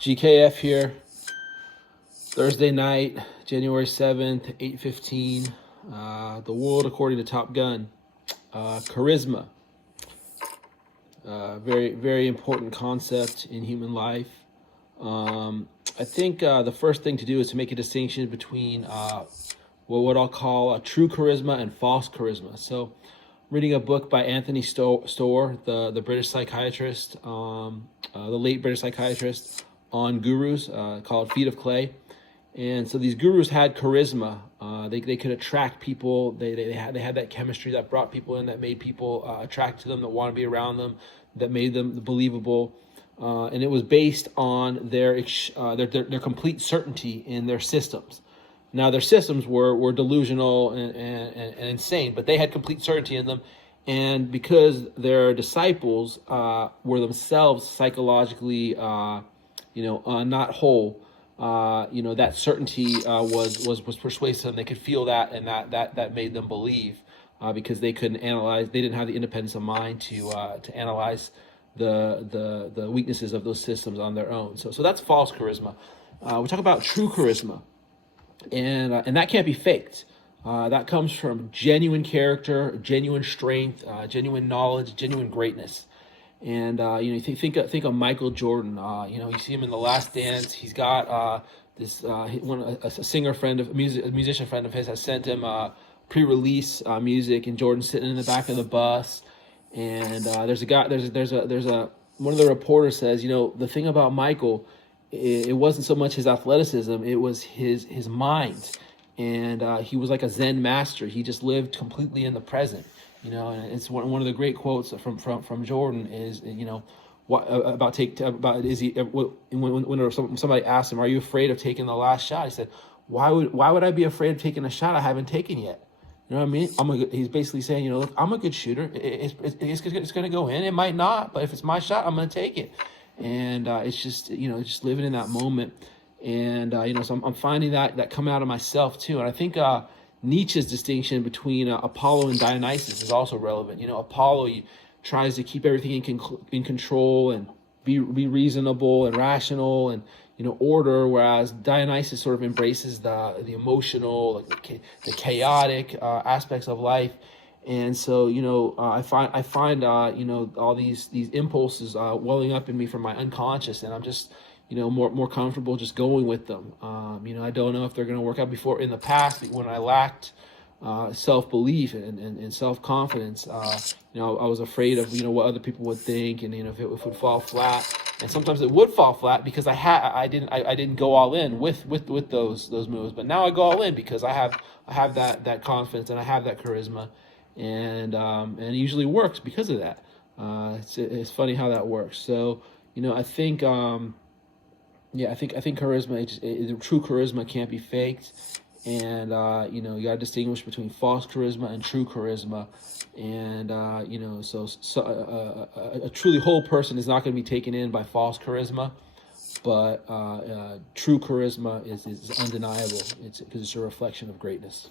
GKF here. Thursday night, January 7th, 8:15. The world according to Top Gun. Charisma. Very, very important concept in human life. I think the first thing to do is to make a distinction between what I'll call a true charisma and false charisma. So, reading a book by Anthony Storr, the British psychiatrist, the late British psychiatrist, on gurus called Feet of Clay. And so these gurus had charisma. They could attract people. They had that chemistry that brought people in, that made people attract to them, that want to be around them, that made them believable. And it was based on their complete certainty in their systems. Now, their systems were delusional and insane, but they had complete certainty in them. And because their disciples were themselves psychologically, not whole, that certainty was persuasive. They could feel that, and that made them believe, because they couldn't analyze. They didn't have the independence of mind to analyze the weaknesses of those systems on their own. So that's false charisma. We talk about true charisma. And that can't be faked. That comes from genuine character, genuine strength, genuine knowledge, genuine greatness. And you think of Michael Jordan. You see him in The Last Dance. He's got a singer friend of a musician friend of his has sent him pre-release music, and Jordan's sitting in the back of the bus. And there's a one of the reporters says, the thing about Michael, it wasn't so much his athleticism, it was his mind. And he was like a Zen master. He just lived completely in the present. And it's one of the great quotes from Jordan is, when somebody asked him, "Are you afraid of taking the last shot?" He said, "Why would I be afraid of taking a shot I haven't taken yet?" You know what I mean? He's basically saying, look, I'm a good shooter. It's going to go in. It might not, but if it's my shot, I'm going to take it. And it's just, just living in that moment. And, so I'm finding that coming out of myself too. And I think Nietzsche's distinction between Apollo and Dionysus is also relevant. Apollo tries to keep everything in control and be reasonable and rational and, order, whereas Dionysus sort of embraces the emotional, the chaotic aspects of life. And so, I find all these impulses welling up in me from my unconscious, and I'm just, more comfortable just going with them. I don't know if they're going to work out. Before, in the past, when I lacked self-belief and self-confidence, I was afraid of, what other people would think, and, if it would fall flat. And sometimes it would fall flat because I didn't go all in with those moves. But now I go all in because I have that confidence, and I have that charisma. And it usually works because of that. It's funny how that works. So, I think, I think charisma, the true charisma can't be faked. And, you got to distinguish between false charisma and true charisma. And, a truly whole person is not going to be taken in by false charisma. But true charisma is undeniable. Because it's a reflection of greatness.